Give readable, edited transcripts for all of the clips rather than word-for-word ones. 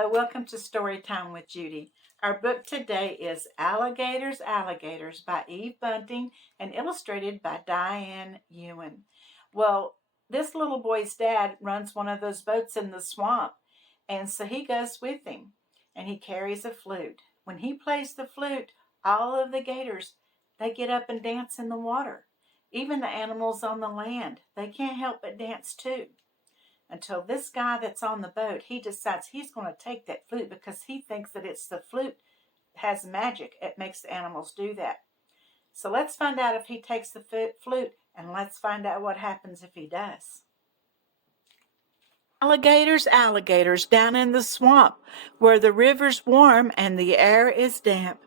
Hello, welcome to Storytime with Judy. Our book today is Alligators, Alligators by Eve Bunting and illustrated by Diane Ewan. Well, this little boy's dad runs one of those boats in the swamp, and so he goes with him, and he carries a flute. When he plays the flute, all of the gators, they get up and dance in the water. Even the animals on the land, they can't help but dance too. Until this guy that's on the boat, he decides he's going to take that flute because he thinks that it's the flute has magic. It makes the animals do that. So let's find out if he takes the flute, and let's find out what happens if he does. Alligators, alligators, down in the swamp, where the river's warm and the air is damp.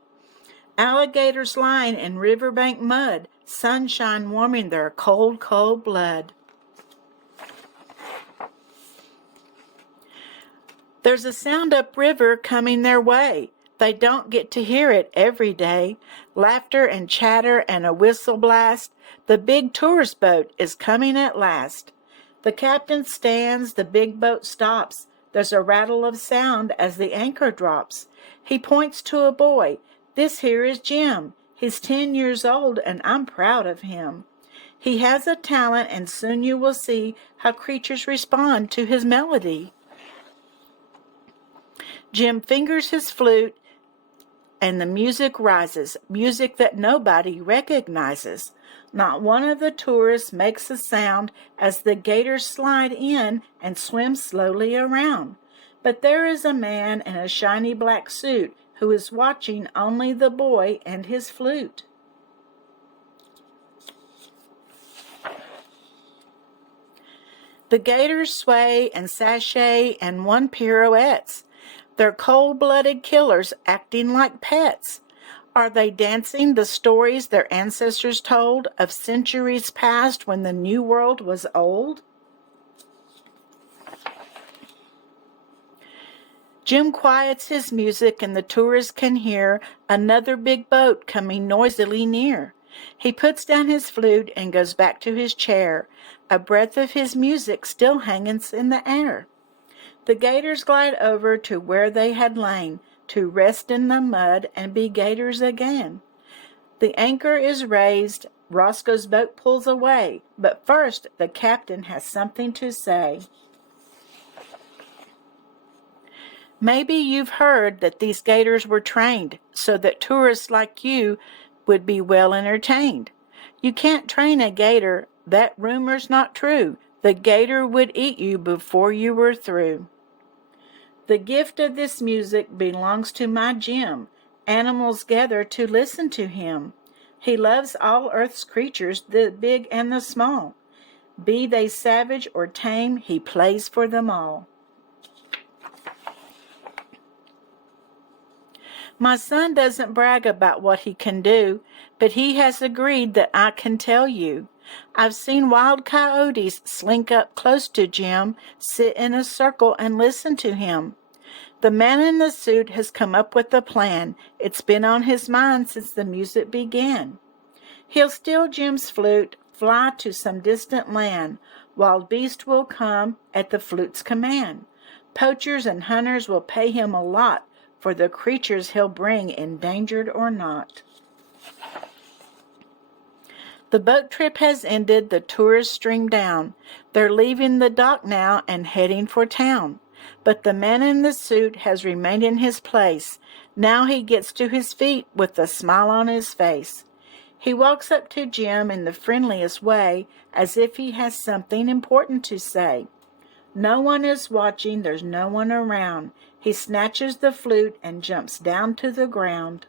Alligators lying in riverbank mud, sunshine warming their cold, cold blood. There's a sound upriver coming their way. They don't get to hear it every day. Laughter and chatter and a whistle blast. The big tourist boat is coming at last. The captain stands, the big boat stops. There's a rattle of sound as the anchor drops. He points to a boy. This here is Jim. He's 10 years old and I'm proud of him. He has a talent and soon you will see how creatures respond to his melody. Jim fingers his flute, and the music rises, music that nobody recognizes. Not one of the tourists makes a sound as the gators slide in and swim slowly around. But there is a man in a shiny black suit who is watching only the boy and his flute. The gators sway and sashay and one pirouettes. They're cold-blooded killers acting like pets. Are they dancing the stories their ancestors told of centuries past when the New World was old? Jim quiets his music and the tourists can hear another big boat coming noisily near. He puts down his flute and goes back to his chair, a breath of his music still hanging in the air. The gators glide over to where they had lain, to rest in the mud and be gators again. The anchor is raised, Roscoe's boat pulls away, but first the captain has something to say. Maybe you've heard that these gators were trained so that tourists like you would be well entertained. You can't train a gator, that rumor's not true. The gator would eat you before you were through. The gift of this music belongs to my Jim. Animals gather to listen to him. He loves all earth's creatures, the big and the small. Be they savage or tame, he plays for them all. My son doesn't brag about what he can do, but he has agreed that I can tell you. I've seen wild coyotes slink up close to Jim, sit in a circle and listen to him. The man in the suit has come up with a plan. It's been on his mind since the music began. He'll steal Jim's flute, fly to some distant land. Wild beasts will come at the flute's command. Poachers and hunters will pay him a lot for the creatures he'll bring, endangered or not. The boat trip has ended, the tourists stream down. They're leaving the dock now and heading for town. But the man in the suit has remained in his place. Now he gets to his feet with a smile on his face. He walks up to Jim in the friendliest way, as if he has something important to say. No one is watching, there's no one around. He snatches the flute and jumps down to the ground.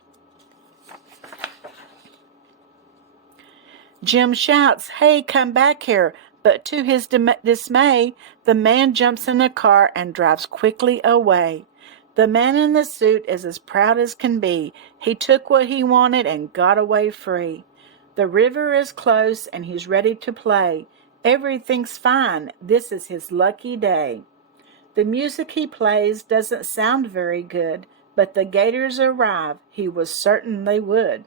Jim shouts, "Hey, come back here!" But to his dismay, the man jumps in a car and drives quickly away. The man in the suit is as proud as can be. He took what he wanted and got away free. The river is close and he's ready to play. Everything's fine. This is his lucky day. The music he plays doesn't sound very good, but the gators arrive. He was certain they would.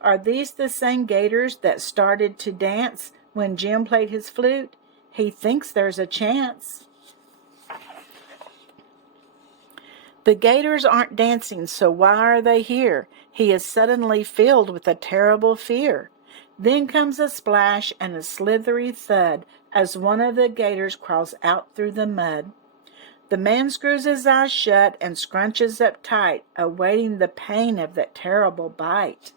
Are these the same gators that started to dance when Jim played his flute? He thinks there's a chance. The gators aren't dancing, so why are they here? He is suddenly filled with a terrible fear. Then comes a splash and a slithery thud as one of the gators crawls out through the mud. The man screws his eyes shut and scrunches up tight, awaiting the pain of that terrible bite.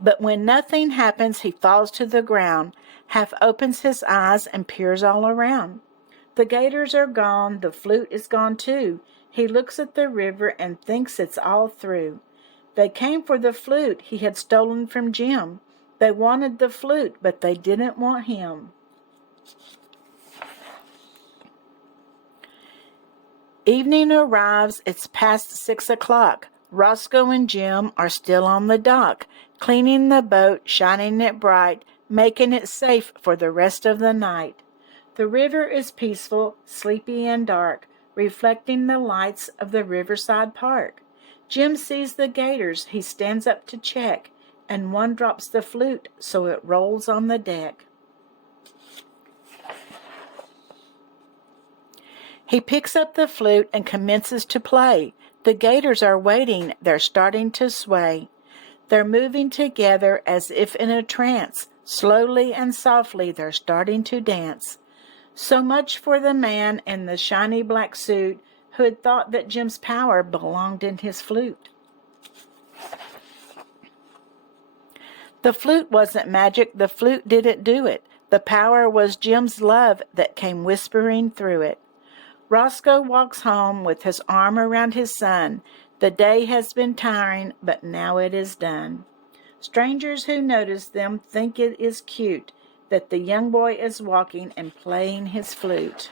But when nothing happens, he falls to the ground, half opens his eyes and peers all around. The gators are gone, the flute is gone too. He looks at the river and thinks it's all through. They came for the flute he had stolen from Jim. They wanted the flute, but they didn't want him. Evening arrives, it's past 6 o'clock. Roscoe and Jim are still on the dock, cleaning the boat, shining it bright, making it safe for the rest of the night. The river is peaceful, sleepy and dark, reflecting the lights of the riverside park. Jim sees the gators, he stands up to check, and one drops the flute so it rolls on the deck. He picks up the flute and commences to play. The gators are waiting, they're starting to sway. They're moving together as if in a trance. Slowly and softly they're starting to dance. So much for the man in the shiny black suit who had thought that Jim's power belonged in his flute. The flute wasn't magic, the flute didn't do it. The power was Jim's love that came whispering through it. Roscoe walks home with his arm around his son. The day has been tiring, but now it is done. Strangers who notice them think it is cute that the young boy is walking and playing his flute.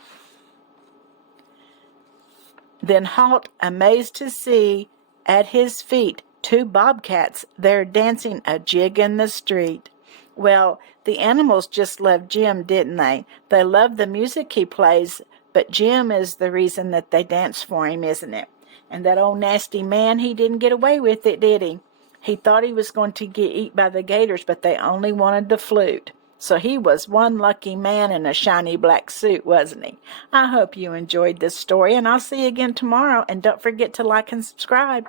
Then halt, amazed to see at his feet 2 bobcats. They're dancing a jig in the street. Well, the animals just loved Jim, didn't they? They love the music he plays, but Jim is the reason that they dance for him, isn't it? And that old nasty man, he didn't get away with it, did he? He thought he was going to get eaten by the gators, but they only wanted the flute. So he was one lucky man in a shiny black suit, wasn't he? I hope you enjoyed this story, and I'll see you again tomorrow. And don't forget to like and subscribe.